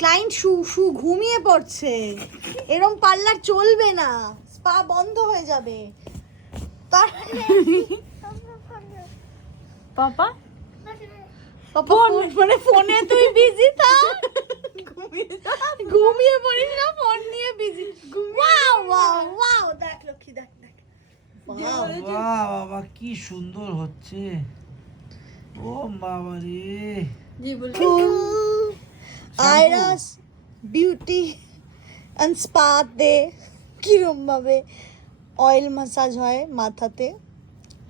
Client ঘুমিয়ে পড়ছে, এরম পার্লার চলবে না, স্পা বন্ধ হয়ে যাবে। তার পাপা পাপা মানে ফোনে তুই বিজি থাক, ঘুমিয়ে পড়িস না, ফোন নিয়ে বিজি। ওয়াও ওয়াও ওয়াও, দেখ লক্ষ্মী, দেখ দেখ, বাহ বাবা কি সুন্দর হচ্ছে, ও বাবা রে। জি বলে আইরাস বিউটি অ্যান্ড স্পাতে কিরম ভাবে অয়েল ম্যাসাজ হয় মাথাতে,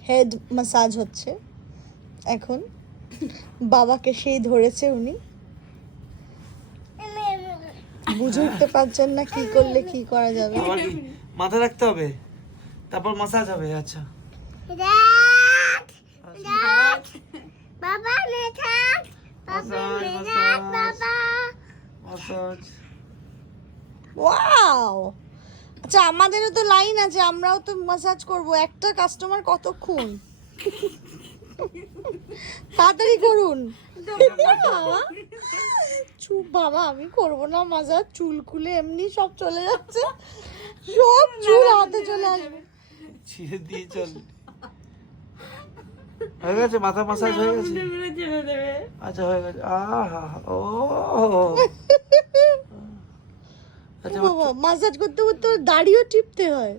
হেড ম্যাসাজ হচ্ছে এখন। বাবাকে সেই ধরেছে, উনি বুঝে উঠতে পারছেন না কি করলে কি করা যাবে। আবার কি মাথা রাখতে হবে, তারপর মাসাজ হবে। আচ্ছা বাবা মেথাক মাসাজ। ওয়াও, আচ্ছা আমাদেরও তো লাইন আছে, আমরাও তো ম্যাসাজ করব। একটা কাস্টমার কতক্ষণ, তাড়াতাড়ি করুন। চুপ বাবা, আমি করব না ম্যাসাজ, চুল খুলে এমনি সব চলে যাচ্ছে, সব চুল হাতে চলে আসবে। ছিঁড়ে দিয়ে চল, হয়ে গেছে মাথা মাসাজ হয়ে গেছে। ছেড়ে দেবে। আচ্ছা হয়ে গেছে। আহা ও আচ্ছা বাবা ম্যাসাজ করতে করতে ওর দাড়িও টিপতে হয়,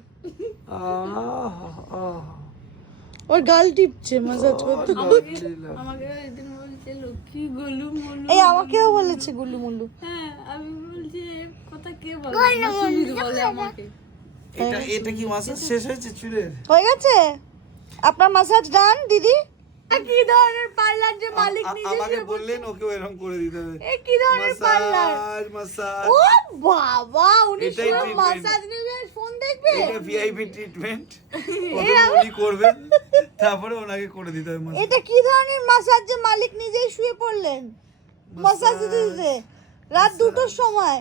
ওর গাল টিপছে ম্যাসাজ করতে। আমাকে একদিন বলছে লক্ষ্মী গোলু মোলু। এই আমাকেও বলেছে গুলু মুলু। হ্যাঁ আমি বলছি কথা কে বলে না, সুমিত বলে আমাকে। এটা কি মাসাজ শেষ হয়েছে চুলের? হয়ে গেছে আপনার ম্যাসাজ ডান দিদি? কি ধরনের পার্লার যে মালিক নিজে আমাকে বললেন ওকে এরকম করে দিতে হবে। এ কি ধরনের পার্লার? মাসাজ মাসাজ ও বাবা, উনি এটাই শুধু treatment। ম্যাসাজ নেবে, ফোন দেখবে। এটা ভিআইপি ট্রিটমেন্ট, উনি করবেন, তারপরে ওনাকে করে দিতে হবে মাসাজ। এটা কি ধরনের ম্যাসাজ যে মালিক নিজেই শুয়ে পড়লেন ম্যাসাজ দিতে দিতে রাত 2টোর সময়?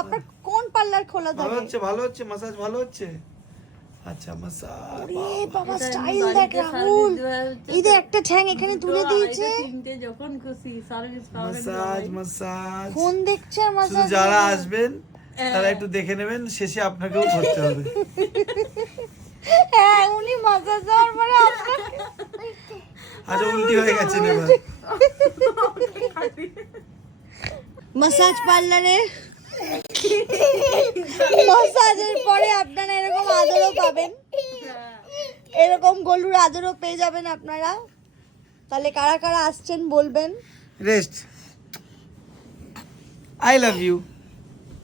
আপনার কোন পার্লার খোলা ভালো থাকে? হচ্ছে, ভালো হচ্ছে, মাসাজ ভালো হচ্ছে। আচ্ছা মাসাজ এ বাবা এটা আমি স্টাইল দেখ বাড়িতে রাহুল, service দেওয়া হচ্ছে এই তো। যে একটা ঠ্যাং এখানে তুলে দিয়েছে, 2:30 যখন খুশি সার্ভিস পাবেন। Massage massage. ফোন দেখছে শুধু ম্যাসাজ। যারা আসবেন তারা একটু দেখে নেবেন, শেষে আপনাকেও করতে হবে। হ্যাঁ উনি ম্যাসাজ দেওয়ার পরে আপনাকে আচ্ছা উল্টি হয়ে গেছে এবার। ম্যাসাজ পার্লারে ম্যাসাজের পরে আপনারা এরকম আদরও পাবেন, এরকম গলুর আদরও পেয়ে যাবেন আপনারা। তাহলে কারা কারা আসছেন বলবেন। রেস্ট। I love you.